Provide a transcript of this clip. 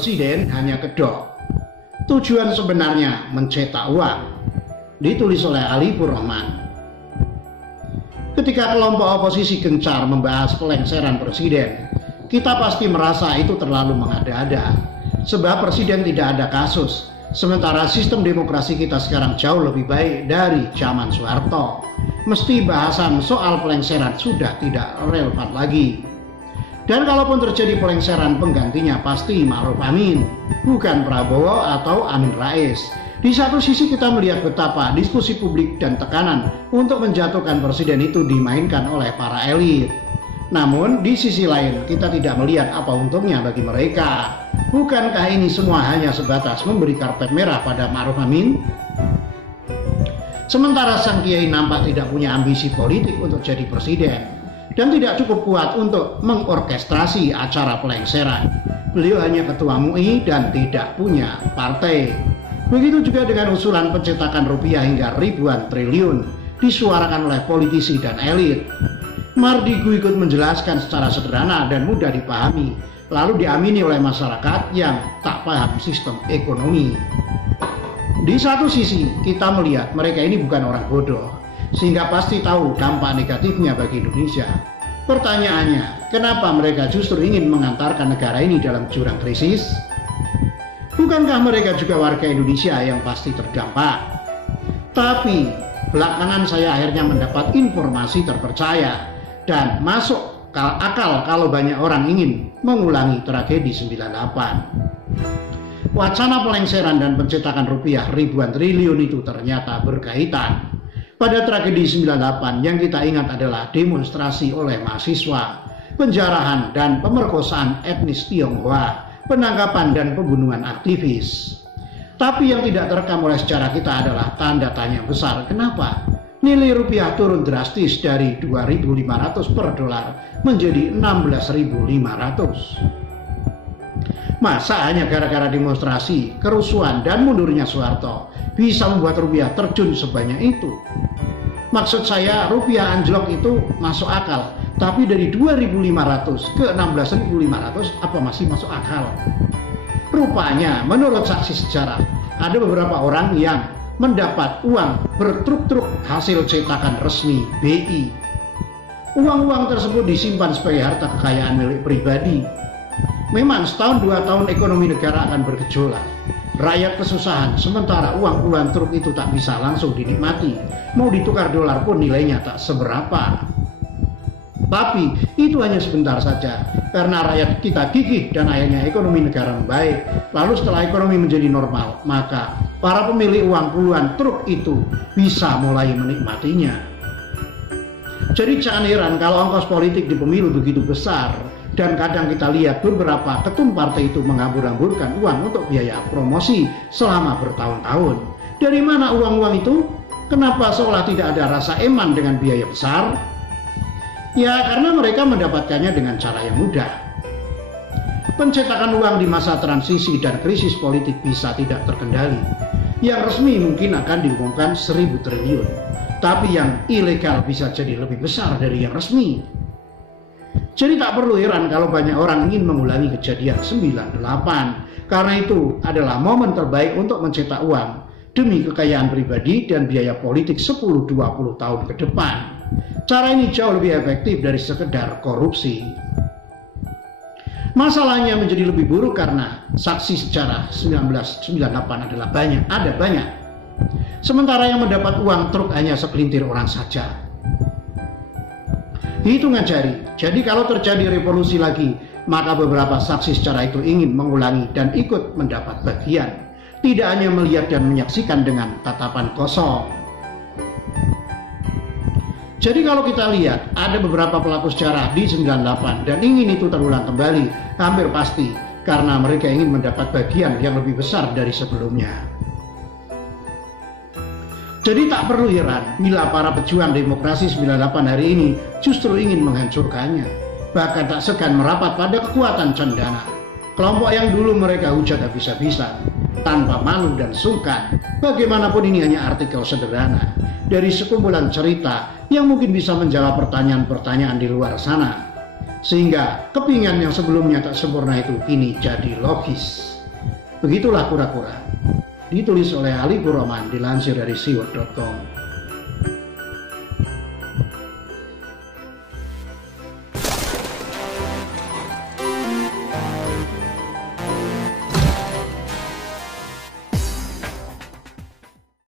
presiden hanya kedok. Tujuan sebenarnya mencetak uang. Ditulis oleh Alipur Rahman. Ketika kelompok oposisi gencar membahas pelengseran presiden, kita pasti merasa itu terlalu mengada-ada. Sebab presiden tidak ada kasus. Sementara sistem demokrasi kita sekarang jauh lebih baik dari zaman Soeharto. Mesti bahasan soal pelengseran sudah tidak relevan lagi. Dan kalaupun terjadi pelengseran, penggantinya pasti Ma'ruf Amin, bukan Prabowo atau Amin Rais. Di satu sisi kita melihat betapa diskusi publik dan tekanan untuk menjatuhkan presiden itu dimainkan oleh para elit. Namun di sisi lain kita tidak melihat apa untungnya bagi mereka. Bukankah ini semua hanya sebatas memberi karpet merah pada Ma'ruf Amin? Sementara sang kiai nampak tidak punya ambisi politik untuk jadi presiden dan tidak cukup kuat untuk mengorkestrasi acara pelengseran. Beliau hanya ketua MUI dan tidak punya partai. Begitu juga dengan usulan pencetakan rupiah hingga ribuan triliun disuarakan oleh politisi dan elit. Mardigu ikut menjelaskan secara sederhana dan mudah dipahami, lalu diamini oleh masyarakat yang tak paham sistem ekonomi. Di satu sisi kita melihat mereka ini bukan orang bodoh, sehingga pasti tahu dampak negatifnya bagi Indonesia. Pertanyaannya, kenapa mereka justru ingin mengantarkan negara ini dalam jurang krisis? Bukankah mereka juga warga Indonesia yang pasti terdampak? Tapi belakangan saya akhirnya mendapat informasi terpercaya dan masuk akal kalau banyak orang ingin mengulangi tragedi 98. Wacana pelengseran dan pencetakan rupiah ribuan triliun itu ternyata berkaitan. Pada tragedi 98 yang kita ingat adalah demonstrasi oleh mahasiswa, penjarahan dan pemerkosaan etnis Tionghoa, penangkapan dan pembunuhan aktivis. Tapi yang tidak terekam oleh sejarah kita adalah tanda tanya besar. Kenapa nilai rupiah turun drastis dari 2.500 per dolar menjadi 16.500? Masa hanya gara-gara demonstrasi, kerusuhan, dan mundurnya Soeharto bisa membuat rupiah terjun sebanyak itu? Maksud saya, rupiah anjlok itu masuk akal, tapi dari 2.500 ke 16.500 apa masih masuk akal? Rupanya, menurut saksi sejarah, ada beberapa orang yang mendapat uang bertruk-truk hasil cetakan resmi BI. Uang-uang tersebut disimpan sebagai harta kekayaan milik pribadi. Memang setahun 2 tahun ekonomi negara akan bergejolak. Rakyat kesusahan, sementara uang puluhan truk itu tak bisa langsung dinikmati. Mau ditukar dolar pun nilainya tak seberapa. Tapi itu hanya sebentar saja, karena rakyat kita gigih dan akhirnya ekonomi negara membaik. Lalu setelah ekonomi menjadi normal, maka para pemilik uang puluhan truk itu bisa mulai menikmatinya. Jadi jangan heran kalau ongkos politik di pemilu begitu besar. Dan kadang kita lihat beberapa ketum partai itu menghambur-hamburkan uang untuk biaya promosi selama bertahun-tahun. Dari mana uang-uang itu? Kenapa seolah tidak ada rasa eman dengan biaya besar? Ya karena mereka mendapatkannya dengan cara yang mudah. Pencetakan uang di masa transisi dan krisis politik bisa tidak terkendali. Yang resmi mungkin akan diumumkan 1.000 triliun. Tapi yang ilegal bisa jadi lebih besar dari yang resmi. Jadi tak perlu heran kalau banyak orang ingin mengulangi kejadian 98. Karena itu adalah momen terbaik untuk mencetak uang demi kekayaan pribadi dan biaya politik 10-20 tahun ke depan. Cara ini jauh lebih efektif dari sekedar korupsi. Masalahnya menjadi lebih buruk karena saksi sejarah 1998 adalah ada banyak. Sementara yang mendapat uang truk hanya segelintir orang saja. Hitungan jari. Jadi kalau terjadi revolusi lagi, maka beberapa saksi secara itu ingin mengulangi dan ikut mendapat bagian. Tidak hanya melihat dan menyaksikan dengan tatapan kosong. Jadi kalau kita lihat, ada beberapa pelaku sejarah di 98 dan ingin itu terulang kembali, hampir pasti karena mereka ingin mendapat bagian yang lebih besar dari sebelumnya. Jadi tak perlu heran bila para pejuang demokrasi 98 hari ini justru ingin menghancurkannya. Bahkan tak segan merapat pada kekuatan cendana. Kelompok yang dulu mereka hujat habis-habisan, tanpa malu dan sungkan. Bagaimanapun ini hanya artikel sederhana dari sekumpulan cerita yang mungkin bisa menjawab pertanyaan-pertanyaan di luar sana. sehingga kepingan yang sebelumnya tak sempurna itu kini jadi logis. Begitulah kura-kura. Ditulis oleh Ali Roman, dilansir dari siwot.com.